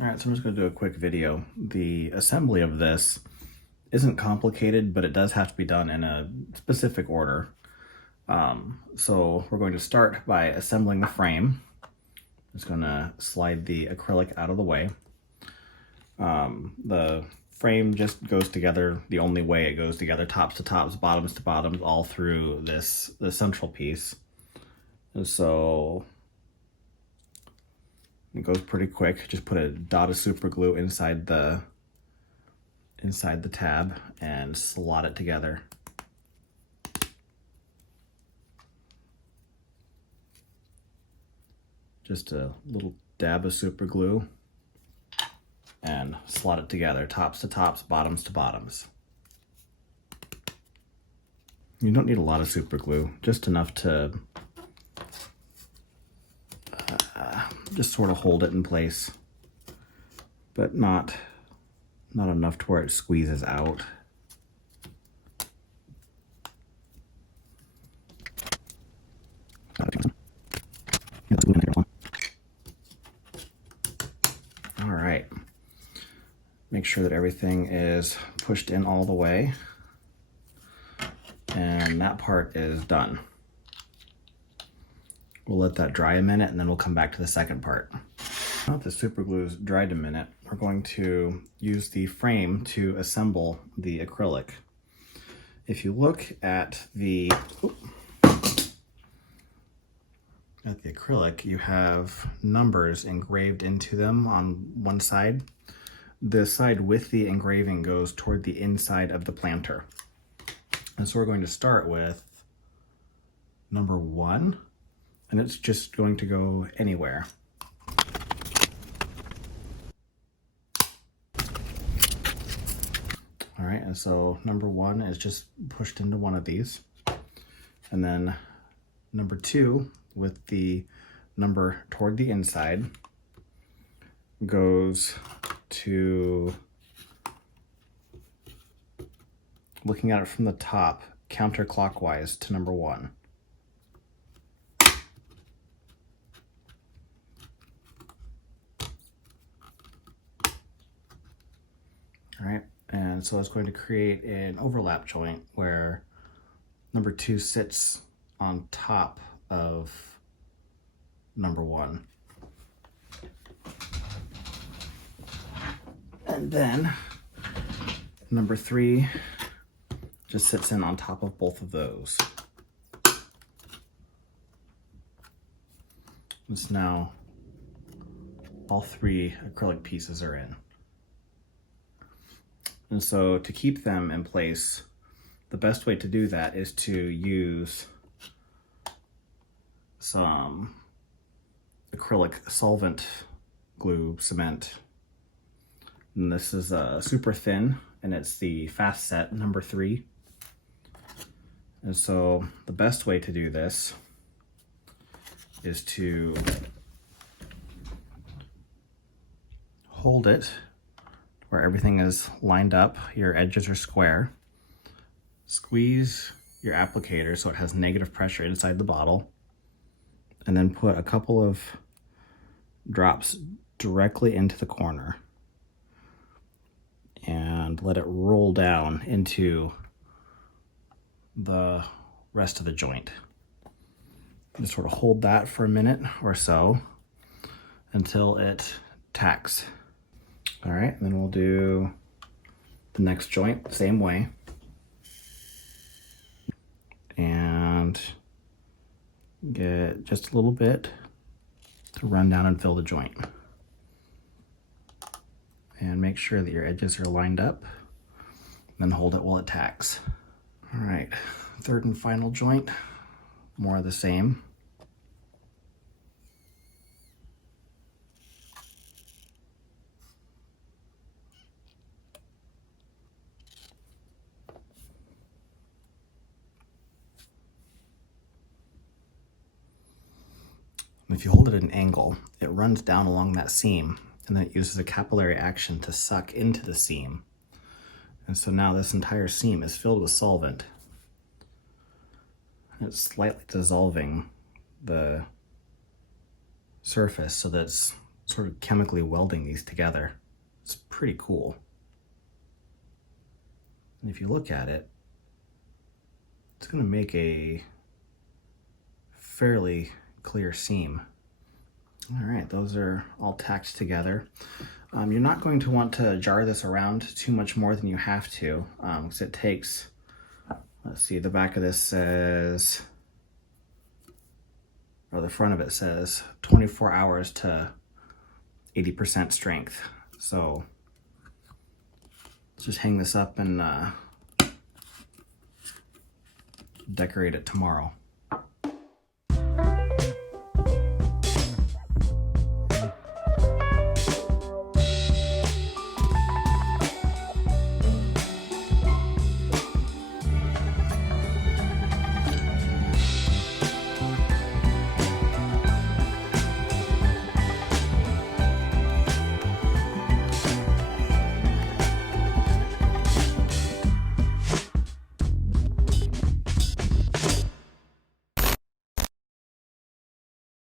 All right, so I'm just going to do a quick video. The assembly of this isn't complicated, but it does have to be done in a specific order. So we're going to start by assembling the frame. I'm just going to slide the acrylic out of the way. The frame just goes together the only way it goes together, tops to tops, bottoms to bottoms, all through the central piece. And so it goes pretty quick. Just put a dot of super glue inside the tab and slot it together. Just a little dab of super glue and slot it together, tops to tops, bottoms to bottoms. You don't need a lot of super glue, just enough to just sort of hold it in place, but not enough to where it squeezes out. All right, make sure that everything is pushed in all the way, and that part is done. We'll let that dry a minute and then we'll come back to the second part. Now that the super glue is dried a minute, we're going to use the frame to assemble the acrylic. If you look at the acrylic, you have numbers engraved into them on one side. The side with the engraving goes toward the inside of the planter. And so we're going to start with number 1, and it's just going to go anywhere. All right, and so number 1 is just pushed into one of these. And then number 2, with the number toward the inside, goes to, looking at it from the top, counterclockwise to number 1. All right, and so it's going to create an overlap joint where number 2 sits on top of number 1. And then number 3 just sits in on top of both of those. So now all 3 acrylic pieces are in. And so to keep them in place, the best way to do that is to use some acrylic solvent glue cement. And this is super thin, and it's the fast set number 3. And so the best way to do this is to hold it where everything is lined up, your edges are square. Squeeze your applicator so it has negative pressure inside the bottle, and then put a couple of drops directly into the corner and let it roll down into the rest of the joint. Just sort of hold that for a minute or so until it tacks. All right, and then we'll do the next joint same way. And get just a little bit to run down and fill the joint. And make sure that your edges are lined up, then hold it while it tacks. All right, third and final joint, more of the same. If you hold it at an angle, it runs down along that seam, and then it uses a capillary action to suck into the seam. And so now this entire seam is filled with solvent. It's slightly dissolving the surface so that it's sort of chemically welding these together. It's pretty cool. And if you look at it, it's going to make a fairly clear seam. All right, those are all tacked together. You're not going to want to jar this around too much more than you have to, because it takes, let's see, the back of this says, or the front of it says 24 hours to 80% strength. So let's just hang this up and decorate it tomorrow.